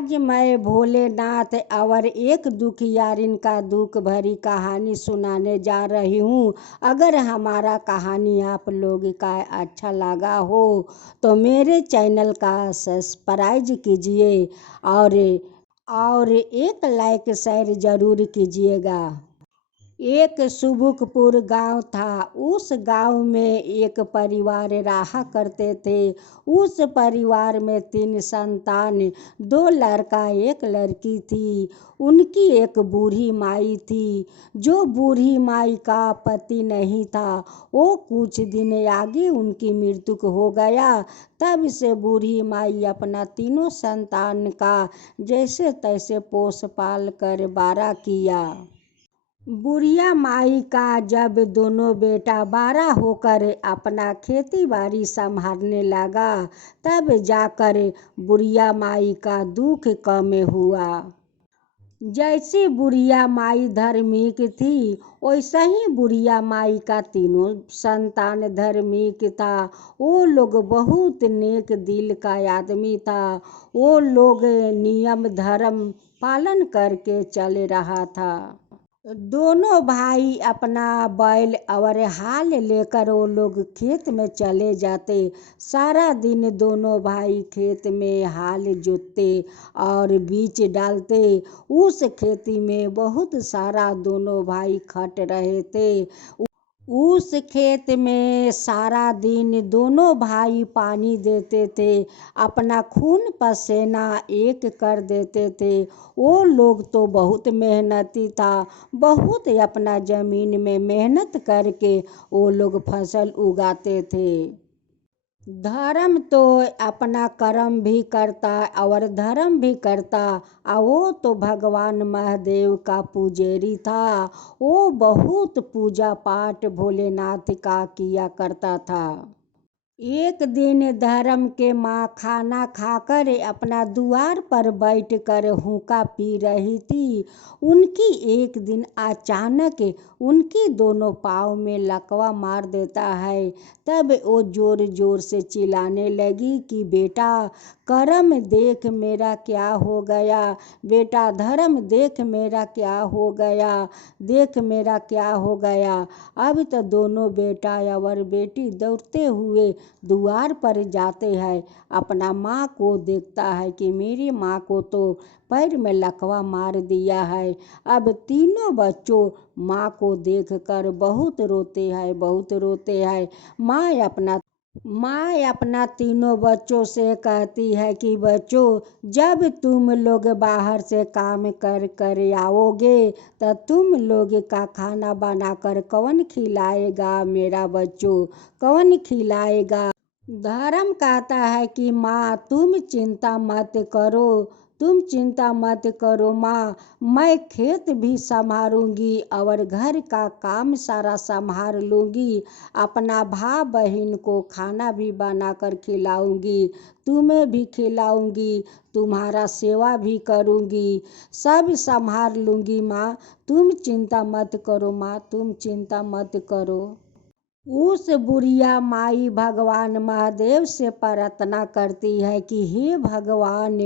आज मैं भोलेनाथ और एक दुखियारिन का दुख भरी कहानी सुनाने जा रही हूँ। अगर हमारा कहानी आप लोग का अच्छा लगा हो तो मेरे चैनल का सब्सक्राइब कीजिए और एक लाइक शेयर ज़रूर कीजिएगा। एक सुबुकपुर गांव था। उस गांव में एक परिवार रहा करते थे। उस परिवार में 3 संतान, 2 लड़का 1 लड़की थी। उनकी एक बूढ़ी माई थी। जो बूढ़ी माई का पति नहीं था वो कुछ दिन आगे उनकी मृत्यु हो गया। तब से बूढ़ी माई अपना 3 संतान का जैसे तैसे पोस पाल कर बड़ा किया। बुढ़िया माई का जब दोनों बेटा बड़ा होकर अपना खेती बाड़ी संभालने लगा तब जाकर बुढ़िया माई का दुख कम हुआ। जैसे बुढ़िया माई धार्मिक थी वैसा ही बुढ़िया माई का 3 संतान धार्मिक था। वो लोग बहुत नेक दिल का आदमी था। वो लोग नियम धर्म पालन करके चल रहा था। दोनों भाई अपना बैल और हाल लेकर वो लोग खेत में चले जाते। सारा दिन दोनों भाई खेत में हाल जोतते और बीज डालते। उस खेती में बहुत सारा दोनों भाई खट रहे थे। उस खेत में सारा दिन दोनों भाई पानी देते थे, अपना खून पसीना एक कर देते थे। वो लोग तो बहुत मेहनती था। बहुत अपना ज़मीन में मेहनत करके वो लोग फसल उगाते थे। धर्म तो अपना कर्म भी करता और धर्म भी करता। वो तो भगवान महादेव का पुजारी था। वो बहुत पूजा पाठ भोलेनाथ का किया करता था। एक दिन धर्म के माँ खाना खाकर अपना द्वार पर बैठकर हुक्का पी रही थी। उनकी एक दिन अचानक उनकी दोनों पाँव में लकवा मार देता है। तब वो जोर जोर से चिल्लाने लगी कि बेटा कर्म देख मेरा क्या हो गया, बेटा धर्म देख मेरा क्या हो गया, देख मेरा क्या हो गया। अब तो दोनों बेटा और बेटी दौड़ते हुए द्वार पर जाते हैं। अपना माँ को देखता है कि मेरी माँ को तो पैर में लकवा मार दिया है। अब तीनों बच्चों माँ को देखकर बहुत रोते हैं, बहुत रोते हैं। माँ अपना तीनों बच्चों से कहती है कि बच्चों जब तुम लोग बाहर से काम कर कर आओगे तो तुम लोग का खाना बनाकर कौन खिलाएगा, मेरा बच्चों कौन खिलाएगा। धर्म कहता है कि माँ तुम चिंता मत करो, तुम चिंता मत करो माँ, मैं खेत भी संभालूंगी और घर का काम सारा संभाल लूँगी। अपना भाई बहन को खाना भी बनाकर खिलाऊंगी, तुम्हें भी खिलाऊंगी, तुम्हारा सेवा भी करूंगी, सब संभाल लूँगी माँ, तुम चिंता मत करो माँ, तुम चिंता मत करो। उस बुढ़िया माई भगवान महादेव से प्रार्थना करती है कि हे भगवान,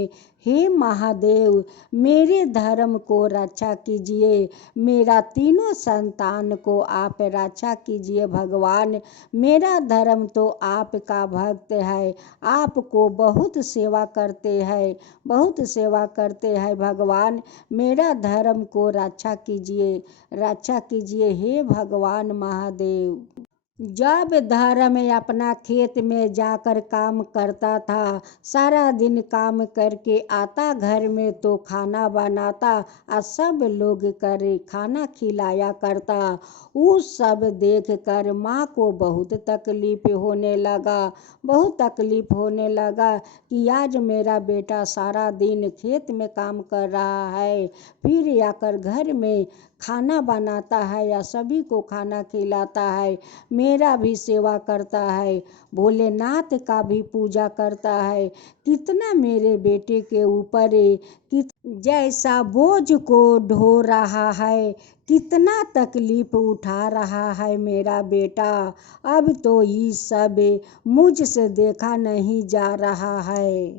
हे महादेव, मेरे धर्म को रक्षा कीजिए, मेरा तीनों संतान को आप रक्षा कीजिए भगवान। मेरा धर्म तो आपका भक्त है, आपको बहुत सेवा करते हैं, बहुत सेवा करते हैं भगवान। मेरा धर्म को रक्षा कीजिए, रक्षा कीजिए हे भगवान महादेव। जब धर्म अपना खेत में जाकर काम करता था, सारा दिन काम करके आता घर में तो खाना बनाता और सब लोग करे खाना खिलाया करता। उस सब देख कर माँ को बहुत तकलीफ होने लगा, बहुत तकलीफ होने लगा कि आज मेरा बेटा सारा दिन खेत में काम कर रहा है, फिर आकर घर में खाना बनाता है या सभी को खाना खिलाता है, मेरा भी सेवा करता है, भोलेनाथ का भी पूजा करता है। कितना मेरे बेटे के ऊपर जैसा बोझ को ढो रहा है, कितना तकलीफ उठा रहा है मेरा बेटा। अब तो ये सब मुझसे देखा नहीं जा रहा है।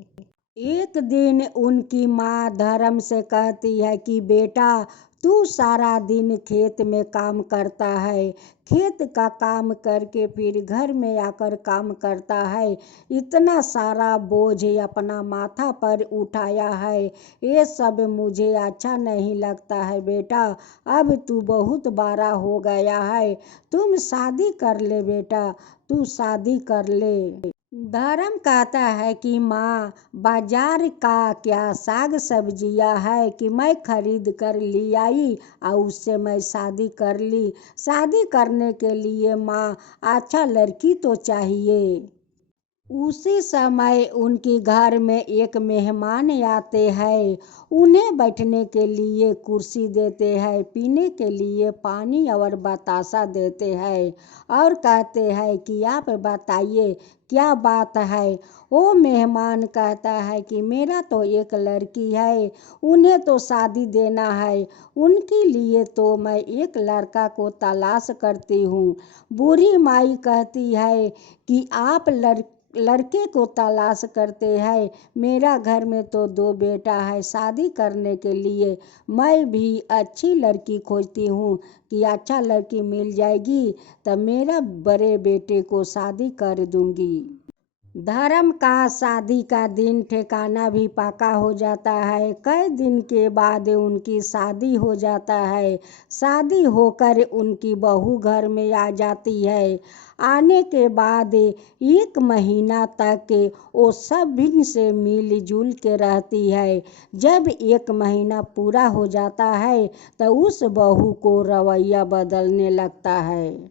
एक दिन उनकी माँ धर्म से कहती है कि बेटा, तू सारा दिन खेत में काम करता है, खेत का काम करके फिर घर में आकर काम करता है, इतना सारा बोझ अपना माथा पर उठाया है, ये सब मुझे अच्छा नहीं लगता है बेटा। अब तू बहुत बड़ा हो गया है, तुम शादी कर ले बेटा, तू शादी कर ले। धर्म कहता है कि माँ, बाजार का क्या साग सब्जियां है कि मैं खरीद कर ली आई और उससे मैं शादी कर ली। शादी करने के लिए माँ अच्छा लड़की तो चाहिए। उसी समय उनके घर में एक मेहमान आते हैं, उन्हें बैठने के लिए कुर्सी देते हैं, पीने के लिए पानी और बतासा देते हैं और कहते हैं कि आप बताइए क्या बात है। वो मेहमान कहता है कि मेरा तो एक लड़की है, उन्हें तो शादी देना है, उनके लिए तो मैं एक लड़का को तलाश करती हूँ। बूढ़ी माई कहती है कि आप लड़के को तलाश करते हैं, मेरा घर में तो दो बेटा है, शादी करने के लिए मैं भी अच्छी लड़की खोजती हूँ कि अच्छा लड़की मिल जाएगी तब मेरा बड़े बेटे को शादी कर दूंगी। धर्म का शादी का दिन ठिकाना भी पक्का हो जाता है। कई दिन के बाद उनकी शादी हो जाता है। शादी होकर उनकी बहू घर में आ जाती है। आने के बाद 1 महीना तक वो सभी से मिलजुल के रहती है। जब 1 महीना पूरा हो जाता है तो उस बहू को रवैया बदलने लगता है।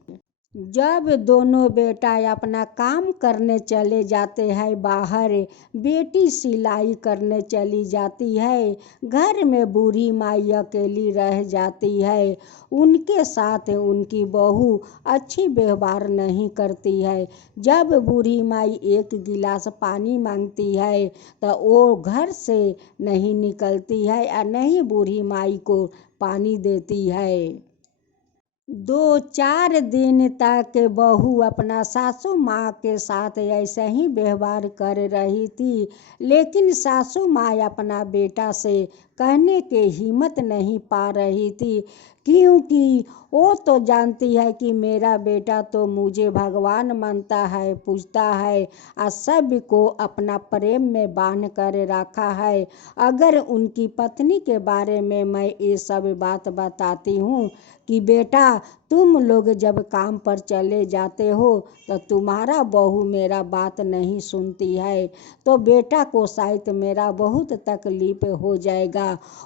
जब दोनों बेटा अपना काम करने चले जाते हैं बाहर, बेटी सिलाई करने चली जाती है, घर में बूढ़ी माई अकेली रह जाती है। उनके साथ उनकी बहू अच्छी व्यवहार नहीं करती है। जब बूढ़ी माई एक गिलास पानी मांगती है तो वो घर से नहीं निकलती है और नहीं बूढ़ी माई को पानी देती है। 2-4 दिन तक बहू अपना सासू माँ के साथ ऐसे ही व्यवहार कर रही थी, लेकिन सासू माँ अपना बेटा से कहने के हिम्मत नहीं पा रही थी, क्योंकि वो तो जानती है कि मेरा बेटा तो मुझे भगवान मानता है, पूजता है और सबको अपना प्रेम में बांध कर रखा है। अगर उनकी पत्नी के बारे में मैं ये सब बात बताती हूँ कि बेटा, तुम लोग जब काम पर चले जाते हो तो तुम्हारा बहू मेरा बात नहीं सुनती है, तो बेटा को शायद मेरा बहुत तकलीफ हो जाएगा।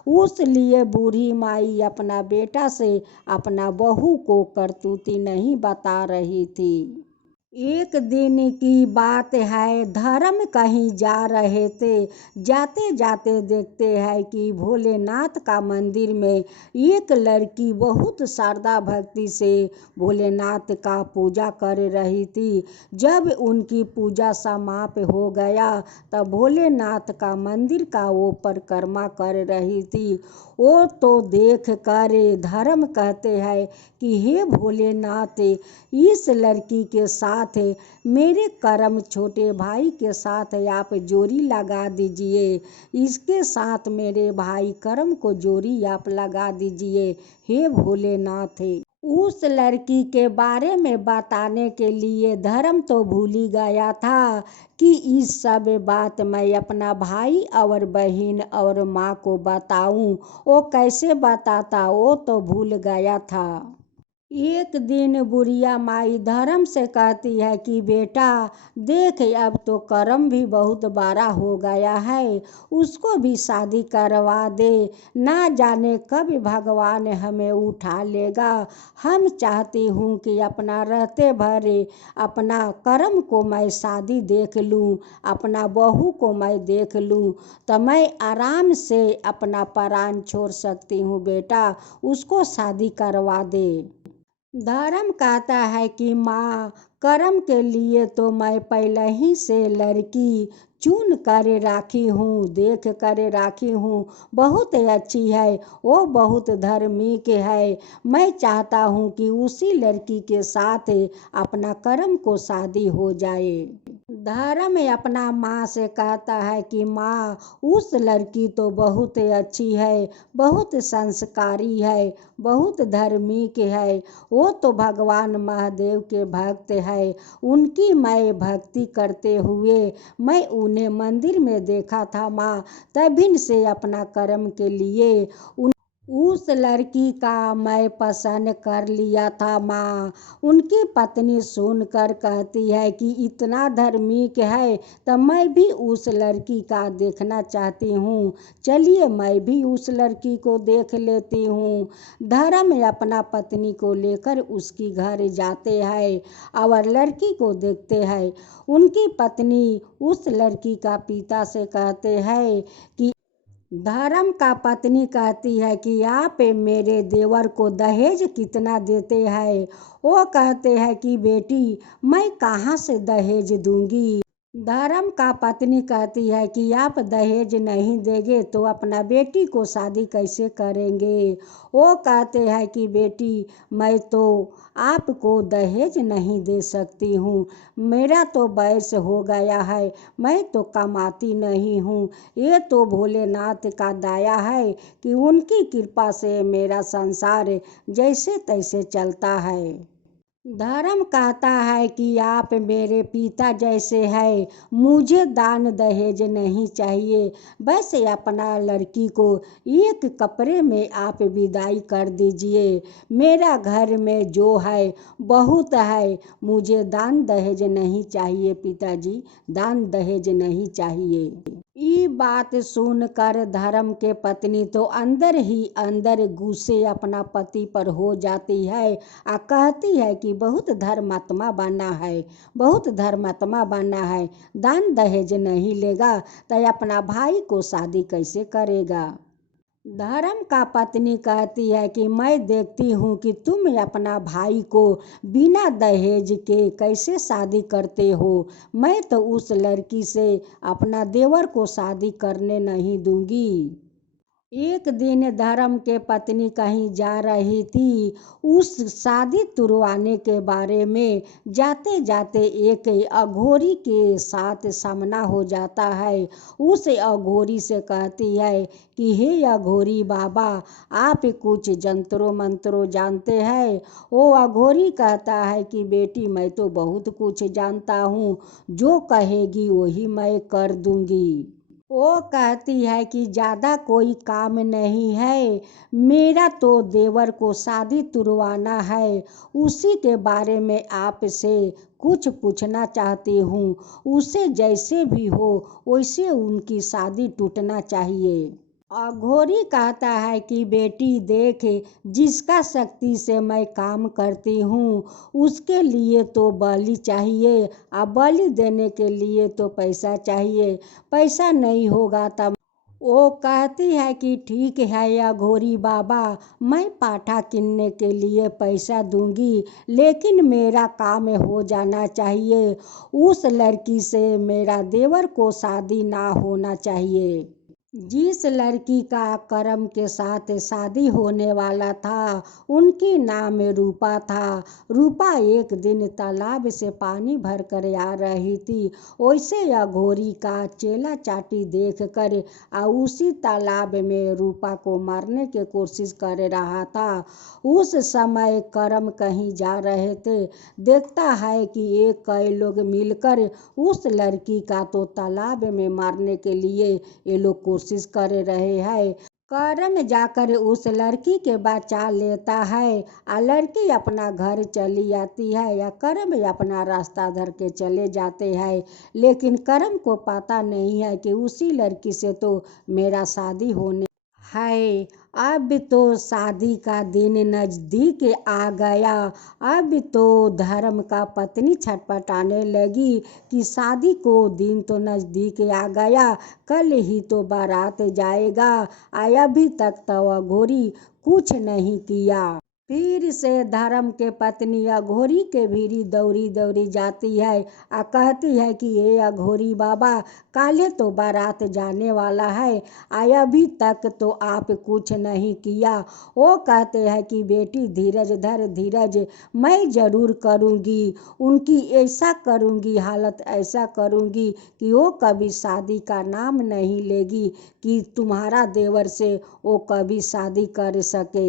उस लिए बूढ़ी माई अपना बेटा से अपना बहू को करतूती नहीं बता रही थी। एक दिन की बात है, धर्म कहीं जा रहे थे। जाते जाते देखते हैं कि भोलेनाथ का मंदिर में एक लड़की बहुत श्रद्धा भक्ति से भोलेनाथ का पूजा कर रही थी। जब उनकी पूजा समाप्त हो गया तब भोलेनाथ का मंदिर का वो परिक्रमा कर रही थी। वो तो देख कर धर्म कहते हैं कि हे भोलेनाथ, इस लड़की के साथ मेरे कर्म छोटे भाई के साथ आप जोड़ी लगा दीजिए, इसके साथ मेरे भाई कर्म को जोड़ी आप लगा दीजिए हे भोलेनाथ। उस लड़की के बारे में बताने के लिए धर्म तो भूल ही गया था कि इस सब बात मैं अपना भाई और बहन और माँ को बताऊं। वो कैसे बताता, वो तो भूल गया था। एक दिन बुढ़िया माई धर्म से कहती है कि बेटा देख, अब तो कर्म भी बहुत बड़ा हो गया है, उसको भी शादी करवा दे, ना जाने कब भगवान हमें उठा लेगा। हम चाहती हूँ कि अपना रहते भरे अपना कर्म को मैं शादी देख लूँ, अपना बहू को मैं देख लूँ, तो मैं आराम से अपना प्राण छोड़ सकती हूँ। बेटा, उसको शादी करवा दे। धर्म कहता है कि माँ, कर्म के लिए तो मैं पहले ही से लड़की चुन कर राखी हूँ, देख कर राखी हूँ, बहुत अच्छी है, वो बहुत धार्मिक है। मैं चाहता हूँ कि उसी लड़की के साथ अपना कर्म को शादी हो जाए। धर्म अपना माँ से कहता है कि माँ, उस लड़की तो बहुत अच्छी है, बहुत संस्कारी है, बहुत धार्मिक है, वो तो भगवान महादेव के भक्त है। उनकी मैं भक्ति करते हुए मैं उन्हें मंदिर में देखा था माँ, तभी से अपना कर्म के लिए उस लड़की का मैं पसंद कर लिया था माँ। उनकी पत्नी सुनकर कहती है कि इतना धार्मिक है तो मैं भी उस लड़की का देखना चाहती हूँ, चलिए मैं भी उस लड़की को देख लेती हूँ। धर्म अपना पत्नी को लेकर उसकी घर जाते हैं और लड़की को देखते हैं। उनकी पत्नी उस लड़की का पिता से कहते हैं कि धर्म का पत्नी कहती है कि आप मेरे देवर को दहेज कितना देते हैं। वो कहते हैं कि बेटी, मैं कहाँ से दहेज दूंगी। धर्म का पत्नी कहती है कि आप दहेज नहीं देंगे तो अपना बेटी को शादी कैसे करेंगे। वो कहते हैं कि बेटी, मैं तो आपको दहेज नहीं दे सकती हूँ, मेरा तो वयस हो गया है, मैं तो कमाती नहीं हूँ। ये तो भोलेनाथ का दया है कि उनकी कृपा से मेरा संसार जैसे तैसे चलता है। धर्म कहता है कि आप मेरे पिता जैसे हैं, मुझे दान दहेज नहीं चाहिए, बस अपना लड़की को एक कपड़े में आप विदाई कर दीजिए। मेरा घर में जो है बहुत है, मुझे दान दहेज नहीं चाहिए पिताजी, दान दहेज नहीं चाहिए। ये बात सुनकर धर्म के पत्नी तो अंदर ही अंदर गुस्से अपना पति पर हो जाती है और कहती है कि बहुत धर्मात्मा बना है, बहुत धर्मात्मा बना है, दान दहेज नहीं लेगा तो अपना भाई को शादी कैसे करेगा। धर्म का पत्नी कहती है कि मैं देखती हूँ कि तुम अपना भाई को बिना दहेज के कैसे शादी करते हो। मैं तो उस लड़की से अपना देवर को शादी करने नहीं दूंगी। एक दिन धर्म के पत्नी कहीं जा रही थी, उस शादी तुड़वाने के बारे में जाते जाते एक अघोरी के साथ सामना हो जाता है। उस अघोरी से कहती है कि हे अघोरी बाबा, आप कुछ जंतरों मंत्रों जानते हैं। वो अघोरी कहता है कि बेटी, मैं तो बहुत कुछ जानता हूँ, जो कहेगी वही मैं कर दूंगी। वो कहती है कि ज़्यादा कोई काम नहीं है, मेरा तो देवर को शादी तुड़वाना है, उसी के बारे में आपसे कुछ पूछना चाहती हूँ। उसे जैसे भी हो वैसे उनकी शादी टूटना चाहिए। अघोरी कहता है कि बेटी देख, जिसका शक्ति से मैं काम करती हूँ उसके लिए तो बलि चाहिए, और बलि देने के लिए तो पैसा चाहिए, पैसा नहीं होगा तब। वो कहती है कि ठीक है अघोरी बाबा, मैं पाठा किनने के लिए पैसा दूंगी, लेकिन मेरा काम हो जाना चाहिए, उस लड़की से मेरा देवर को शादी ना होना चाहिए। जिस लड़की का कर्म के साथ शादी होने वाला था उनकी नाम रूपा था। रूपा एक दिन तालाब से पानी भर कर आ रही थी, वैसे अघोरी का चेला चाटी देख कर उसी तालाब में रूपा को मारने की कोशिश कर रहा था। उस समय कर्म कहीं जा रहे थे, देखता है कि एक कई लोग मिलकर उस लड़की का तो तालाब में मारने के लिए ये लोग कोशिश कर रहे हैं। करम जाकर उस लड़की के बचा लेता है और लड़की अपना घर चली आती है, या करम अपना रास्ता धर के चले जाते हैं। लेकिन करम को पता नहीं है कि उसी लड़की से तो मेरा शादी होने है। अब तो शादी का दिन नज़दीक आ गया। अब तो धर्म का पत्नी छटपटाने लगी कि शादी को दिन तो नज़दीक आ गया, कल ही तो बारात जाएगा, अभी तक तो अघोरी कुछ नहीं किया। फिर से धर्म के पत्नी अघोरी के भीरी दौड़ी दौड़ी जाती है और कहती है कि ये अघोरी बाबा, काले तो बारात जाने वाला है, अभी तक तो आप कुछ नहीं किया। वो कहते हैं कि बेटी धीरज धर धीरज, मैं ज़रूर करूँगी, उनकी ऐसा करूँगी, हालत ऐसा करूँगी कि वो कभी शादी का नाम नहीं लेगी, कि तुम्हारा देवर से वो कभी शादी कर सके।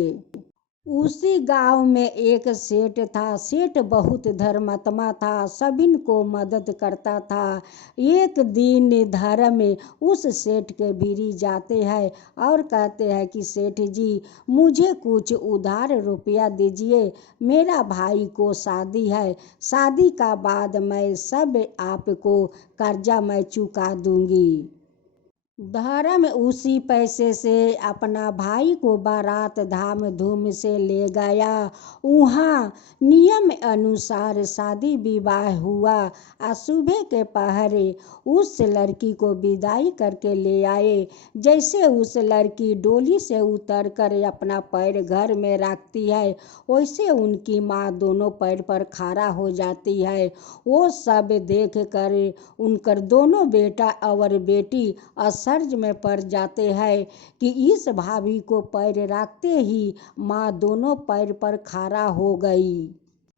उसी गांव में एक सेठ था। सेठ बहुत धर्मात्मा था, सभी को मदद करता था। एक दिन धर्म उस सेठ के भीरी जाते हैं और कहते हैं कि सेठ जी, मुझे कुछ उधार रुपया दीजिए, मेरा भाई को शादी है, शादी का बाद मैं सब आपको कर्जा मैं चुका दूंगी। धर्म उसी पैसे से अपना भाई को बारात धाम धूम से ले गया। वहाँ नियम अनुसार शादी विवाह हुआ और सुबह के पहरे उस लड़की को विदाई करके ले आए। जैसे उस लड़की डोली से उतर कर अपना पैर घर में रखती है, वैसे उनकी माँ दोनों पैर पर खड़ा हो जाती है। वो सब देख कर उनकर दोनों बेटा और बेटी असर्ज में पड़ जाते हैं कि इस भाभी को पैर रखते ही माँ दोनों पैर पर खड़ा हो गई।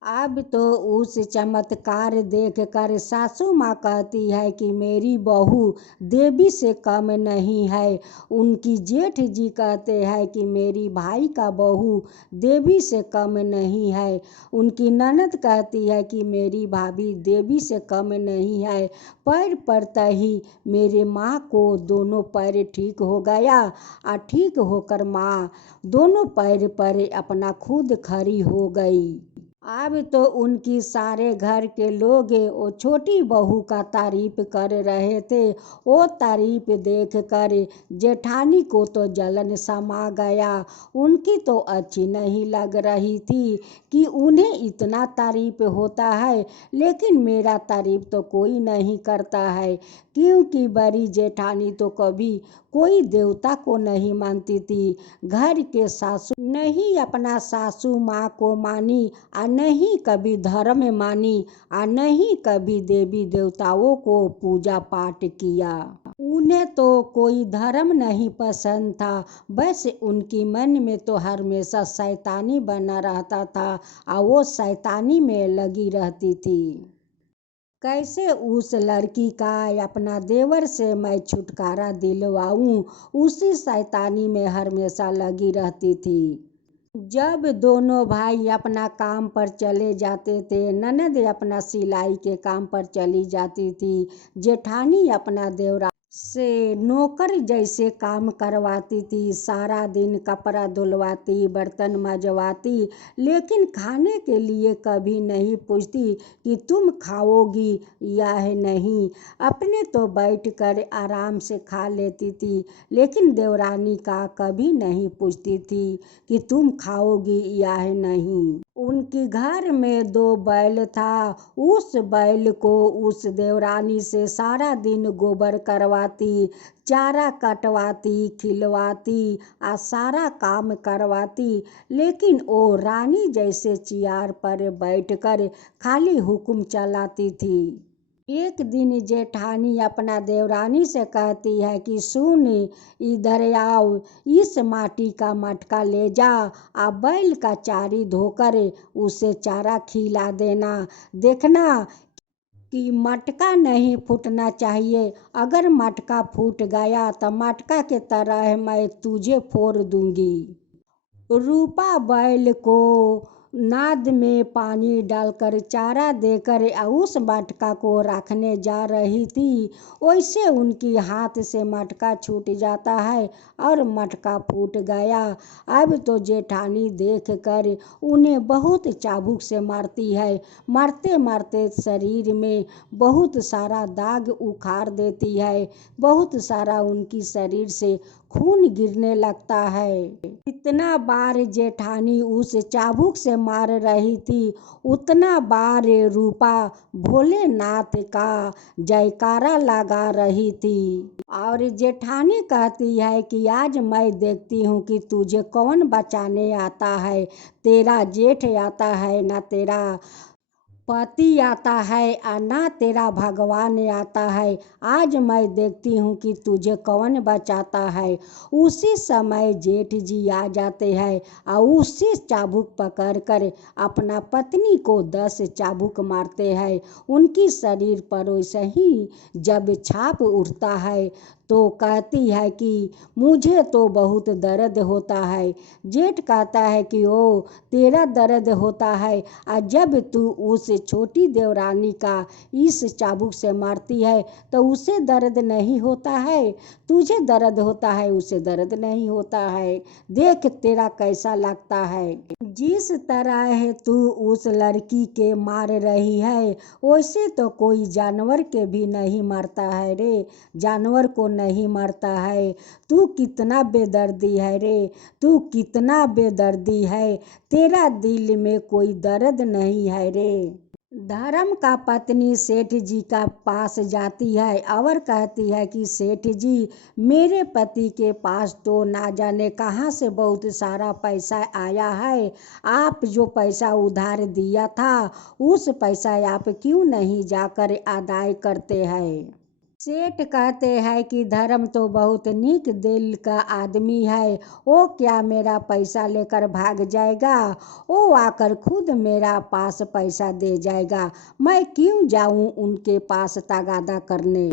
अब तो उस चमत्कार देखकर सासू माँ कहती है कि मेरी बहू देवी से कम नहीं है। उनकी जेठ जी कहते हैं कि मेरी भाई का बहू देवी से कम नहीं है। उनकी ननद कहती है कि मेरी भाभी देवी से कम नहीं है। पैर पड़ता ही मेरे माँ को दोनों पैर ठीक हो गया और ठीक होकर माँ दोनों पैर पर अपना खुद खड़ी हो गई। अब तो उनकी सारे घर के लोग वो छोटी बहू का तारीफ कर रहे थे। वो तारीफ देख कर जेठानी को तो जलन समा गया। उनकी तो अच्छी नहीं लग रही थी कि उन्हें इतना तारीफ होता है, लेकिन मेरा तारीफ तो कोई नहीं करता है, क्योंकि बड़ी जेठानी तो कभी कोई देवता को नहीं मानती थी। घर के सासू नहीं अपना सासू माँ को मानी और नहीं कभी धर्म मानी और नहीं कभी देवी देवताओं को पूजा पाठ किया। उन्हें तो कोई धर्म नहीं पसंद था, बस उनकी मन में तो हमेशा शैतानी बना रहता था और वो शैतानी में लगी रहती थी। कैसे उस लड़की का अपना देवर से मैं छुटकारा दिलवाऊं, उसी शैतानी में हमेशा लगी रहती थी। जब दोनों भाई अपना काम पर चले जाते थे, ननद अपना सिलाई के काम पर चली जाती थी, जेठानी अपना देवरा से नौकर जैसे काम करवाती थी, सारा दिन कपड़ा धुलवाती, बर्तन मजवाती, लेकिन खाने के लिए कभी नहीं पूछती कि तुम खाओगी या है नहीं। अपने तो बैठ कर आराम से खा लेती थी, लेकिन देवरानी का कभी नहीं पूछती थी कि तुम खाओगी या है नहीं। उनके घर में 2 बैल था। उस बैल को उस देवरानी से सारा दिन गोबर करवाती, चारा कटवाती, खिलवाती और सारा काम करवाती, लेकिन वो रानी जैसे चियार पर बैठकर खाली हुक्म चलाती थी। एक दिन जेठानी अपना देवरानी से कहती है कि सुन, इधर आओ, इस माटी का मटका ले जा और बैल का चारी धोकर उसे चारा खिला देना। देखना कि मटका नहीं फूटना चाहिए, अगर मटका फूट गया तो मटका के तरह मैं तुझे फोड़ दूंगी। रूपा बैल को नाद में पानी डालकर चारा देकर उस मटका को रखने जा रही थी, वैसे उनकी हाथ से मटका छूट जाता है और मटका फूट गया। अब तो जेठानी देखकर उन्हें बहुत चाबुक से मारती है। मारते मारते शरीर में बहुत सारा दाग उखाड़ देती है, बहुत सारा उनकी शरीर से खून गिरने लगता है। इतना बार जेठानी उस चाबुक से मार रही थी, उतना बार रूपा भोलेनाथ का जयकारा लगा रही थी। और जेठानी कहती है कि आज मैं देखती हूँ कि तुझे कौन बचाने आता है। तेरा जेठ आता है ना तेरा पति आता है और ना तेरा भगवान आता है। आज मैं देखती हूँ कि तुझे कौन बचाता है। उसी समय जेठ जी आ जाते हैं और उसी चाबुक पकड़ कर अपना पत्नी को 10 चाबुक मारते हैं। उनकी शरीर पर वैसे ही जब छाप उठता है तो कहती है कि मुझे तो बहुत दर्द होता है। जेठ कहता है कि ओ तेरा दर्द होता है, और जब तू उस छोटी देवरानी का इस चाबुक से मारती है तो उसे दर्द नहीं होता है, तुझे दर्द होता है, उसे दर्द नहीं होता है। देख तेरा कैसा लगता है। जिस तरह तू उस लड़की के मार रही है वैसे तो कोई जानवर के भी नहीं मारता है रे, जानवर को नहीं मारता है। तू कितना बेदर्दी है रे, तू कितना बेदर्दी है, तेरा दिल में कोई दर्द नहीं है रे। धर्म का पत्नी सेठ जी का पास जाती है और कहती है कि सेठ जी, मेरे पति के पास तो ना जाने कहाँ से बहुत सारा पैसा आया है। आप जो पैसा उधार दिया था उस पैसा आप क्यों नहीं जाकर अदाई करते हैं। सेठ कहते हैं कि धर्म तो बहुत नीक दिल का आदमी है, वो क्या मेरा पैसा लेकर भाग जाएगा, वो आकर खुद मेरा पास पैसा दे जाएगा, मैं क्यों जाऊं उनके पास तगादा करने।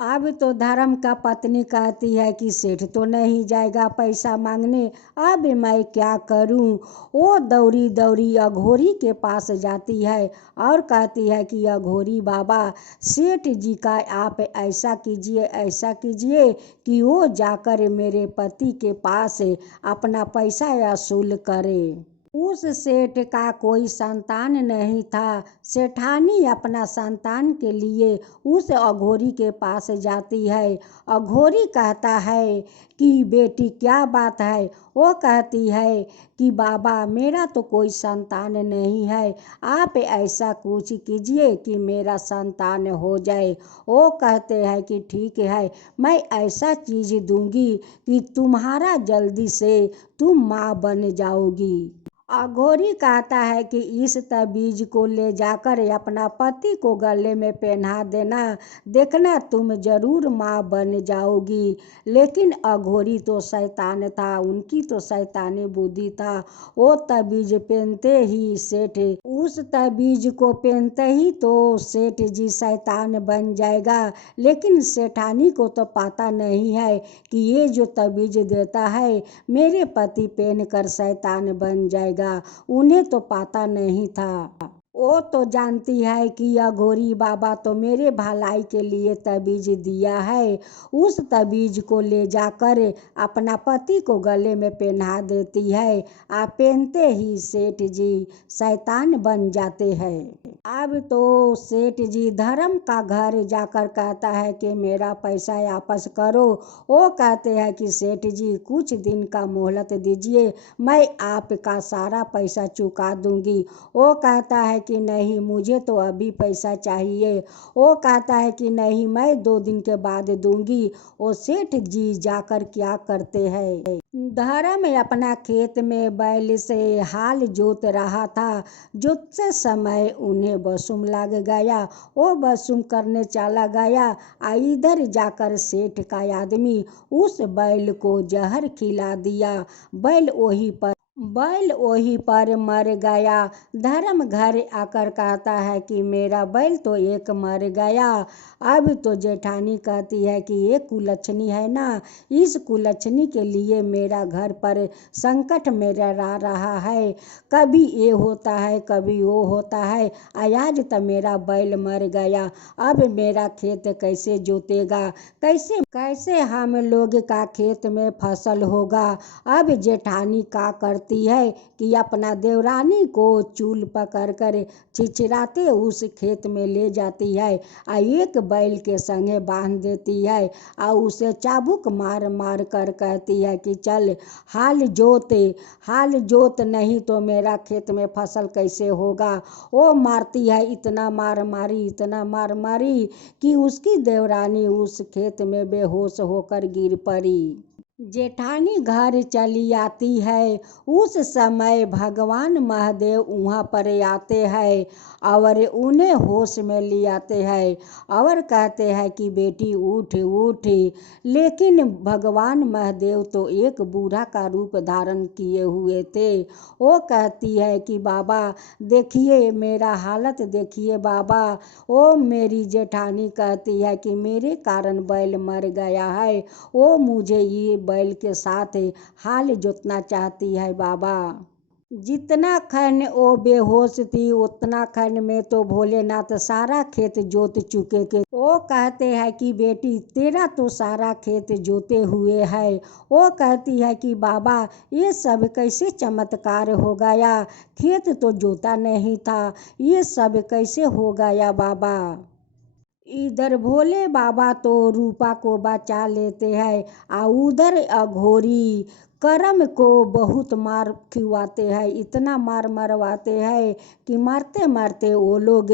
अब तो धर्म का पत्नी कहती है कि सेठ तो नहीं जाएगा पैसा मांगने, अब मैं क्या करूं। वो दौड़ी दौड़ी अघोरी के पास जाती है और कहती है कि अघोरी बाबा, सेठ जी का आप ऐसा कीजिए कि वो जाकर मेरे पति के पास अपना पैसा वसूल करे। उस सेठ का कोई संतान नहीं था। सेठानी अपना संतान के लिए उस अघोरी के पास जाती है। अघोरी कहता है कि बेटी क्या बात है। वो कहती है कि बाबा मेरा तो कोई संतान नहीं है, आप ऐसा कुछ कीजिए कि मेरा संतान हो जाए। वो कहते हैं कि ठीक है, मैं ऐसा चीज़ दूंगी कि तुम्हारा जल्दी से तुम माँ बन जाओगी। अघोरी कहता है कि इस तबीज को ले जाकर अपना पति को गले में पहना देना, देखना तुम जरूर माँ बन जाओगी। लेकिन अघोरी तो शैतान था, उनकी तो शैतानी बुद्धि था। वो तबीज पहनते ही सेठ उस तबीज को पहनते ही तो सेठ जी शैतान बन जाएगा। लेकिन सेठानी को तो पता नहीं है कि ये जो तबीज देता है मेरे पति पहन कर शैतान बन जाएगा। उन्हें तो पता नहीं था। वो तो जानती है कि अघोरी बाबा तो मेरे भलाई के लिए तबीज दिया है। उस तबीज को ले जाकर अपना पति को गले में पहना देती है। आप पहनते ही सेठ जी शैतान बन जाते हैं। अब तो सेठ जी धर्म का घर जाकर कहता है कि मेरा पैसा वापस करो। वो कहते हैं कि सेठ जी कुछ दिन का मोहलत दीजिए, मैं आपका सारा पैसा चुका दूंगी। वो कहता है कि नहीं, मुझे तो अभी पैसा चाहिए। वो कहता है कि नहीं, मैं 2 दिन के बाद दूंगी। वो सेठ जी जाकर क्या करते हैं, धर्म अपना खेत में बैल से हाल जोत रहा था। जोतते समय उन्हें बसुम लग गया। वो बसुम करने चला गया, इधर जाकर सेठ का आदमी उस बैल को जहर खिला दिया। बैल वही पर मर गया। धर्म घर आकर कहता है कि मेरा बैल तो एक मर गया। अब तो जेठानी कहती है कि ये कुलच्छनी है ना, इस कुलच्छनी के लिए मेरा घर पर संकट में रहा है। कभी ये होता है कभी वो होता है, आज तो मेरा बैल मर गया। अब मेरा खेत कैसे जोतेगा, कैसे हम लोग का खेत में फसल होगा। अब जेठानी का करती करती है कि अपना देवरानी को चूल पकड़ कर चिचराते उस खेत में ले जाती है, आ एक बैल के संगे बांध देती है, आ उसे चाबुक मार मार कर कहती है कि चल हाल जोत, नहीं तो मेरा खेत में फसल कैसे होगा। वो मारती है, इतना मार मारी कि उसकी देवरानी उस खेत में बेहोश होकर गिर पड़ी। जेठानी घर चली आती है। उस समय भगवान महादेव वहाँ पर आते हैं और उन्हें होश में ले आते हैं और कहते हैं कि बेटी उठ उठ। लेकिन भगवान महादेव तो एक बूढ़ा का रूप धारण किए हुए थे। वो कहती है कि बाबा देखिए मेरा हालत देखिए बाबा। वो मेरी जेठानी कहती है कि मेरे कारण बैल मर गया है, वो मुझे ये बैल के साथ हाल जोतना चाहती है बाबा। जितना खन वो बेहोश थी उतना खन में तो भोलेनाथ सारा खेत जोत चुके थे। वो कहते हैं कि बेटी तेरा तो सारा खेत जोते हुए है। वो कहती है कि बाबा ये सब कैसे चमत्कार हो गया, खेत तो जोता नहीं था, ये सब कैसे हो गया बाबा। इधर भोले बाबा तो रूपा को बचा लेते हैं, और उधर अघोरी करम को बहुत मार खिलवाते हैं, इतना मार मरवाते हैं कि मारते मारते वो लोग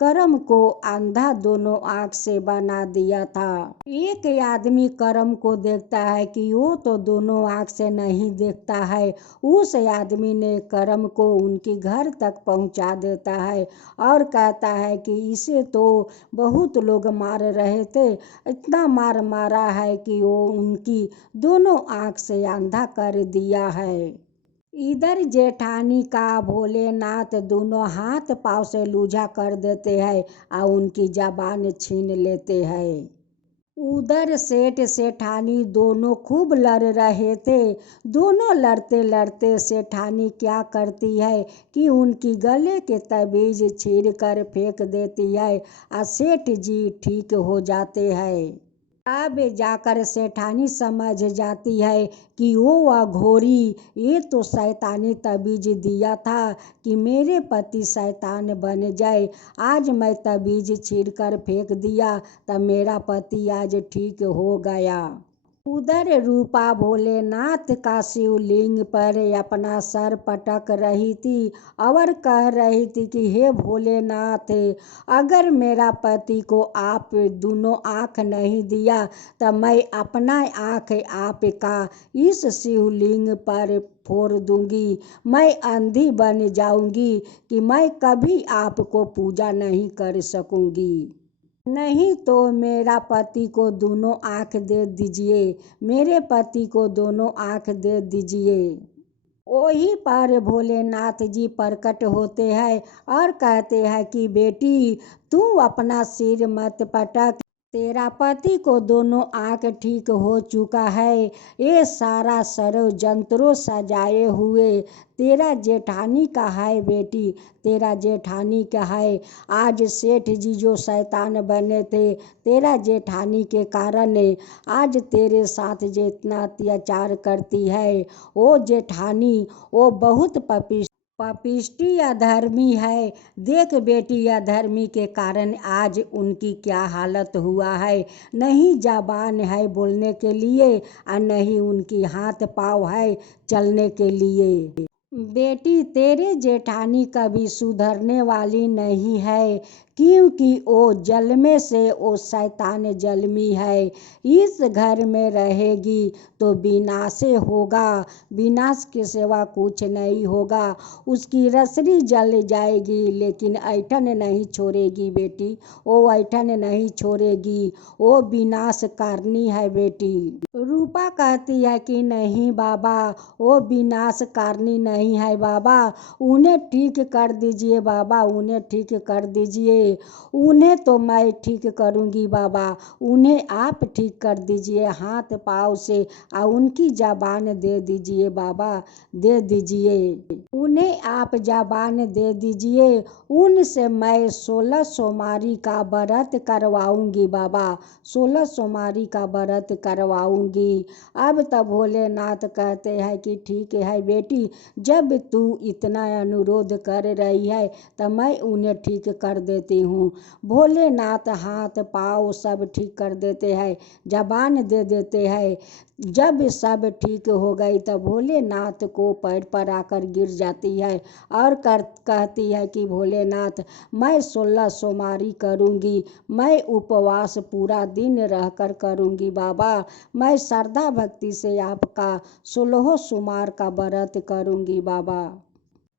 करम को अंधा दोनों आँख से बना दिया था। एक आदमी करम को देखता है कि वो तो दोनों आँख से नहीं देखता है। उस आदमी ने करम को उनके घर तक पहुंचा देता है और कहता है कि इसे तो बहुत लोग मार रहे थे, इतना मार मारा है कि वो उनकी दोनों आँख से अंधा कर दिया है। इधर जेठानी का भोलेनाथ दोनों हाथ पांव से लूझा कर देते हैं और उनकी जबान छीन लेते हैं। उधर सेठ सेठानी दोनों खूब लड़ रहे थे। दोनों लड़ते लड़ते सेठानी क्या करती है कि उनकी गले के तबीज छीन कर फेंक देती है और सेठ जी ठीक हो जाते हैं। अब जाकर सेठानी समझ जाती है कि वो अघोरी ये तो शैतानी तबीज दिया था कि मेरे पति शैतान बन जाए। आज मैं तबीज छीन कर फेंक दिया तब मेरा पति आज ठीक हो गया। उधर रूपा भोलेनाथ का शिवलिंग पर अपना सर पटक रही थी और कह रही थी कि हे भोलेनाथ, अगर मेरा पति को आप दोनों आँख नहीं दिया तो मैं अपना आँख आपका इस शिवलिंग पर फोड़ दूंगी। मैं अंधी बन जाऊंगी कि मैं कभी आपको पूजा नहीं कर सकूंगी। नहीं तो मेरा पति को दोनों आँख दे दीजिए, मेरे पति को दोनों आँख दे दीजिए। वही पर भोलेनाथ जी प्रकट होते हैं और कहते हैं कि बेटी तू अपना सिर मत पटक, तेरा पति को दोनों आँख ठीक हो चुका है। ये सारा षड्यंत्रों सजाए हुए तेरा जेठानी का है बेटी, तेरा जेठानी का है। आज सेठ जी जो शैतान बने थे तेरा जेठानी के कारण आज तेरे साथ जो इतना अत्याचार करती है, वो जेठानी वो बहुत पापिष्टी अधर्मी है। देख बेटी अधर्मी के कारण आज उनकी क्या हालत हुआ है। नहीं जबान है बोलने के लिए और नहीं उनकी हाथ पाँव है चलने के लिए। बेटी तेरे जेठानी कभी सुधरने वाली नहीं है, क्योंकि वो जन्मे से वो शैतान जन्मी है। इस घर में रहेगी तो विनाश होगा, विनाश के सिवा कुछ नहीं होगा। उसकी रसरी जल जाएगी लेकिन ऐठन नहीं छोड़ेगी बेटी, वो ऐठन नहीं छोड़ेगी, वो विनाश करनी है बेटी। रूपा कहती है कि नहीं बाबा, वो विनाश करनी नहीं है बाबा, उन्हें ठीक कर दीजिए बाबा, उन्हें ठीक कर दीजिए। दीजिए। उन्हें तो मैं ठीक करूँगी बाबा, उन्हें आप ठीक कर दीजिए हाथ पाँव से, और उनकी ज़बान दे दीजिए बाबा, दे दीजिए। उन्हें आप ज़बान दे दीजिए, उनसे मैं 16 सोमवारी का व्रत करवाऊँगी बाबा, 16 सोमवारी का व्रत करवाऊँगी। अब तब भोलेनाथ कहते हैं कि ठीक है बेटी, जब तू इतना अनुरोध कर रही है तो मैं उन्हें ठीक कर देती हूँ। भोलेनाथ हाथ पाँव सब ठीक कर देते हैं, ज़बान दे देते हैं। जब सब ठीक हो गई तब भोलेनाथ को पैर पर आकर गिर जाती है और कहती है कि भोलेनाथ, मैं 16 सोमवारी करूँगी, मैं उपवास पूरा दिन रहकर करूँगी बाबा, मैं श्रद्धा भक्ति से आपका 16 सोमवार का व्रत करूँगी बाबा।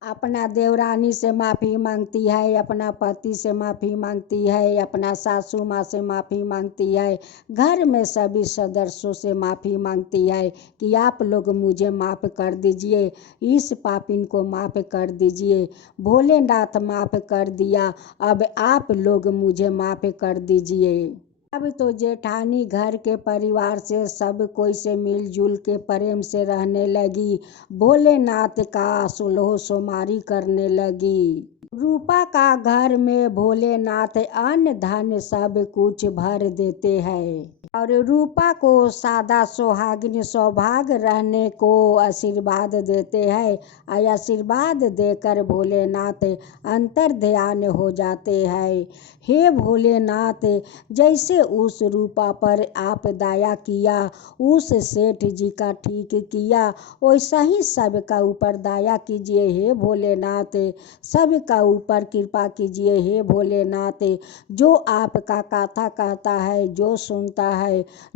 अपना देवरानी से माफ़ी मांगती है, अपना पति से माफ़ी मांगती है, अपना सासू माँ से माफ़ी मांगती है, घर में सभी सदस्यों से माफ़ी मांगती है कि आप लोग मुझे माफ़ कर दीजिए, इस पापिन को माफ़ कर दीजिए। भोलेनाथ माफ़ कर दिया, अब आप लोग मुझे माफ़ कर दीजिए। अब तो जेठानी घर के परिवार से सब कोई से मिलजुल के प्रेम से रहने लगी, भोलेनाथ का 16 सोमवारी करने लगी। रूपा का घर में भोलेनाथ अन्न धन सब कुछ भर देते हैं और रूपा को सादा सुहागिन सौभाग्य रहने को आशीर्वाद देते हैं, और आशीर्वाद देकर भोलेनाथ अंतर ध्यान हो जाते हैं। हे भोलेनाथ, जैसे उस रूपा पर आप दया किया, उस सेठ जी का ठीक किया, वैसा ही सबका ऊपर दया कीजिए हे भोलेनाथ, सबका ऊपर कृपा कीजिए हे भोलेनाथ। जो आपका कथा कहता है, जो सुनता है,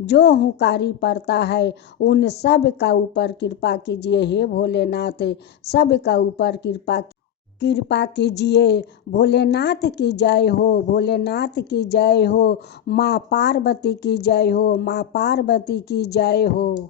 जो हुकारी पड़ता है, उन सब का ऊपर कृपा कीजिए हे भोलेनाथ, सब का ऊपर कृपा कीजिए। भोलेनाथ की जय हो, भोलेनाथ की जय हो, माँ पार्वती की जय हो, माँ पार्वती की जय हो।